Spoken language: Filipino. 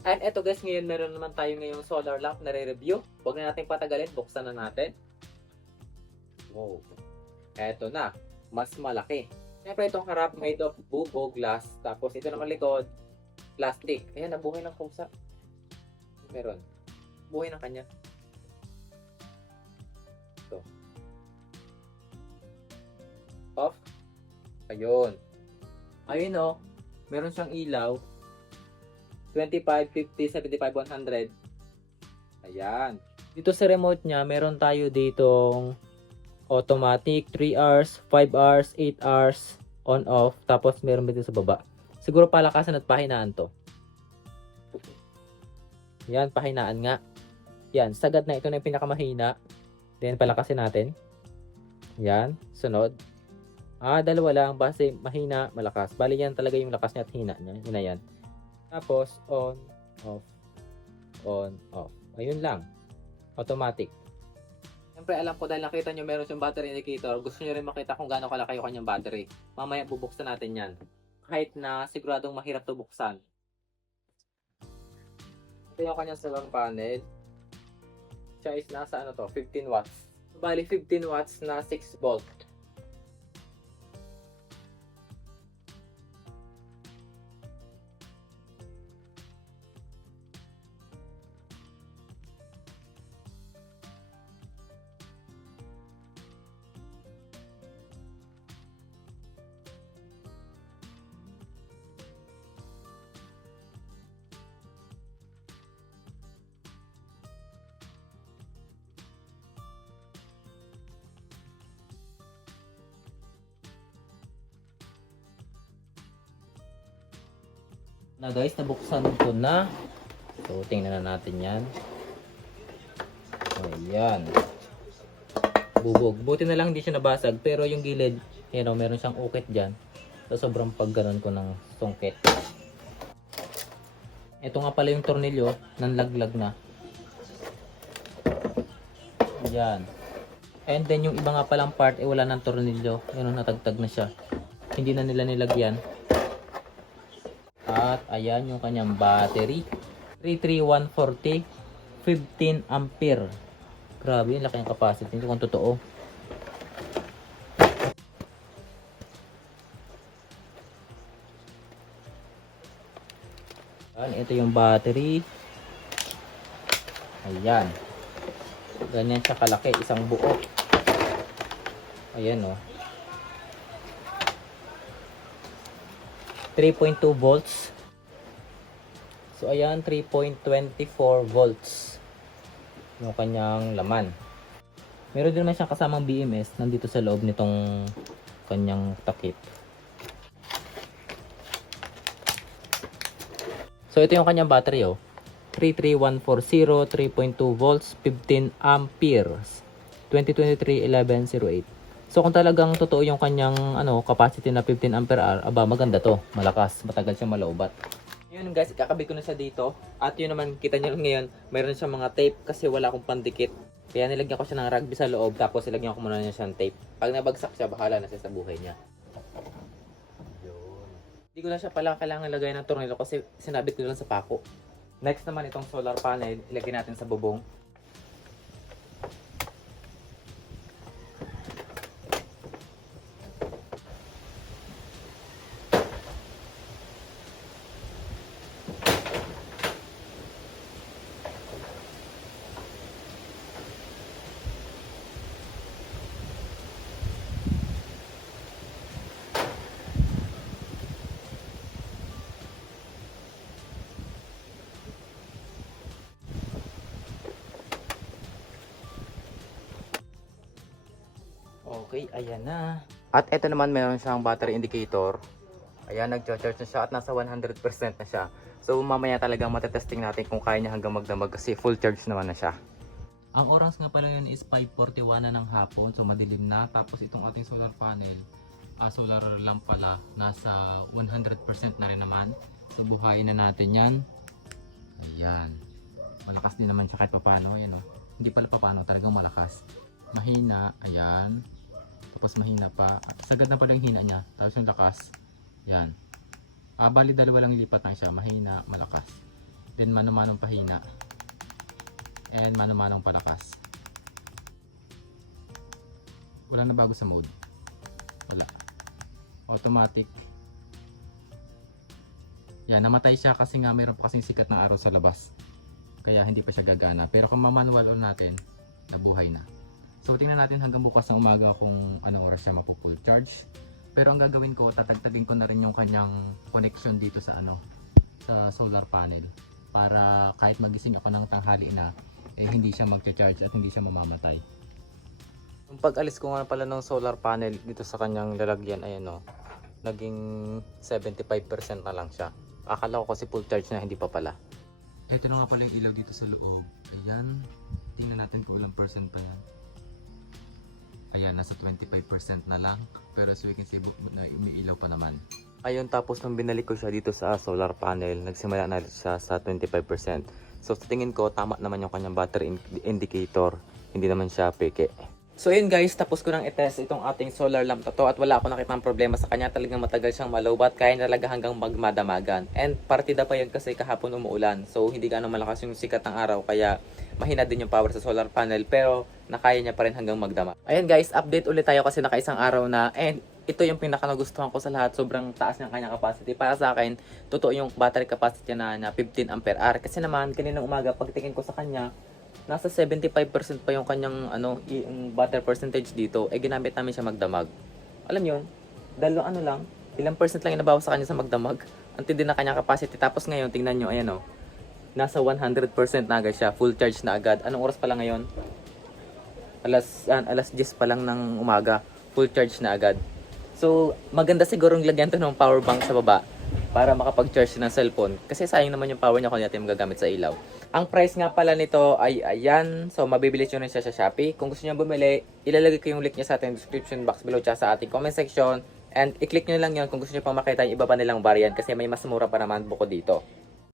And eto guys, ngayon meron naman tayo ngayong solar lamp na re-review. Huwag na natin patagalin, buksan na natin. Wow. Eto na, mas malaki. Siyempre itong harap made of bubo glass. Tapos ito naman likod, plastic. Ayan, nabuhay ng kusa. Meron. Buhay ng kanya. Ito. Off. Ayun. Ayun o. Meron siyang ilaw. 25, 50, 75, 100. Ayan. Dito sa remote niya, meron tayo ditong automatic 3 hours, 5 hours, 8 hours, on off. Tapos meron dito sa baba. Siguro palakasan at pahinaan to. Yan, pahinaan nga. Yan, sagad na. Ito na yung pinakamahina. Then palakasin natin. Yan, sunod. Dalawa lang. Base mahina, malakas. Bali yan talaga yung lakas niya at hina niya. Yun na yan. Tapos, on, off, on, off. Ayun lang. Automatic. Siyempre, alam ko dahil nakita nyo meron siyang battery indicator, gusto nyo rin makita kung gaano kalaki yung kanyang battery. Mamaya bubuksan natin yan. Kahit na siguradong mahirap to buksan. Ito yung kanyang solar panel. Siya is nasa 15 watts. Bali, 15 watts na 6 volt. Na guys, nabuksan ko na. So, tingnan na natin yan. Ayan. Bubog. Buti na lang hindi siya nabasag. Pero yung gilid, meron siyang ukit dyan. So, sobrang pagganon ko ng sungkit. Ito nga pala yung tornilyo. Nanlaglag na. Ayan. And then yung iba nga palang part, wala ng tornilyo. Natagtag na siya. Hindi na nila nilagyan. At ayan yung kanyang battery. 33140, 15 ampere. Grabe, yung laki ng capacity nito kung totoo. Ayan, ito yung battery. Ayan. Ganyan siya kalaki, isang buo. Ayan o. 3.2 volts. So ayan, 3.24 volts yung kanyang laman. Meron din naman siyang kasamang BMS nandito sa loob nitong kanyang takip. So ito yung kanyang battery 33140, 3.2 volts, 15 amperes. 2023-11-08. So kung talagang totoo yung kanyang capacity na 15 ampere hour, maganda to, malakas, matagal siya maloobat. Yun guys, ikakabit ko na siya dito. At yun naman, kita nyo ngayon, mayroon siyang mga tape kasi wala akong pandikit. Kaya nilagyan ko siya ng rugby sa loob, tapos nilagyan ko muna niya siyang tape. Pag nabagsak siya, bahala na siya sa buhay niya. Yun. Hindi ko na siya pala kailangan lagay ng tornilyo kasi sinabit ko lang sa pako. Next naman itong solar panel, ilagay natin sa bubong. Okay, ayan na. At ito naman meron siyang battery indicator. Ayan, nag-charge na siya at nasa 100% na siya. So mamaya talagang matetesting natin kung kaya niya hanggang magdamag kasi full charge naman na siya. Ang oras nga pala yun is 5:41 na ng hapon, so madilim na. Tapos itong ating solar panel, solar lamp pala, nasa 100% na rin naman. So buhayin na natin yan. Ayan. Malakas din naman siya kahit papano. Ayan, hindi pala papano, talagang malakas. Mahina, ayan. Tapos mahina pa. Sagad na pala yung hina niya. Tapos yung lakas. Yan. Bali dalawa lang ilipat na siya. Mahina, malakas. then mano-manong pahina, and mano-manong palakas. Wala na bago sa mode. Wala. Automatic. Yan, namatay siya kasi nga mayroon pa kasing sikat na araw sa labas. Kaya hindi pa siya gagana. Pero kung ma-manual on natin, nabuhay na. So tingnan natin hanggang bukas ng umaga kung anong oras siya mapu-full charge. Pero ang gagawin ko, tatagtagin ko na rin yung kanyang connection dito sa sa solar panel. Para kahit magising ako ng tanghali na, hindi siya magcha-charge at hindi siya mamamatay. Yung pag-alis ko nga pala ng solar panel dito sa kanyang lalagyan, ayan o, naging 75% na lang siya. Akala ko kasi full charge na, hindi pa pala. Ito na nga pala yung ilaw dito sa loob. Ayan, tingnan natin kung ilang percent pa yan. Ayan, nasa 25% na lang. Pero as we can see, may ilaw pa naman. Ayun, tapos nung binalik ko siya dito sa solar panel, nagsimula na siya sa 25%. So sa tingin ko, tama naman yung kanyang battery indicator. Hindi naman siya peke. So yun guys, tapos ko nang i-test itong ating solar lamp na to at wala ako nakitang problema sa kanya. Talagang matagal siyang malowbat, kaya talaga hanggang magmadamagan. And partida pa yun kasi kahapon umuulan. So hindi gaano malakas yung sikat ng araw, kaya mahina din yung power sa solar panel. Pero nakaya niya pa rin hanggang magdamag. Ayun guys, update ulit tayo kasi nakaisang araw na. And ito yung pinaka nagustuhan ko sa lahat. Sobrang taas ng kanyang capacity. Para sa akin, totoo yung battery capacity na 15 ampere hour. Kasi naman, kaninang umaga, pagtingin ko sa kanya, nasa 75% pa yung kanyang yung battery percentage dito, ginamit namin siya magdamag. Alam yun, dahil lang, ilang percent lang inabawas sa kanya sa magdamag. Ang tindi na kanyang capacity. Tapos ngayon, tingnan nyo, ayan o, nasa 100% na agad siya, full charge na agad. Anong oras pa lang ngayon? Alas 10 pa lang ng umaga, full charge na agad. So, maganda sigurong lagyan to ng power bank sa baba para makapag-charge ng cellphone. Kasi sayang naman yung power niya kung natin magagamit sa ilaw. Ang price nga pala nito ay ayan. So, mabibili nyo rin siya sa Shopee. Kung gusto nyo bumili, ilalagay ko yung link niya sa ating description box below tsaka sa ating comment section. And i-click nyo lang yun kung gusto nyo pang makita yung iba pa nilang variant kasi may mas mura pa naman bukod dito.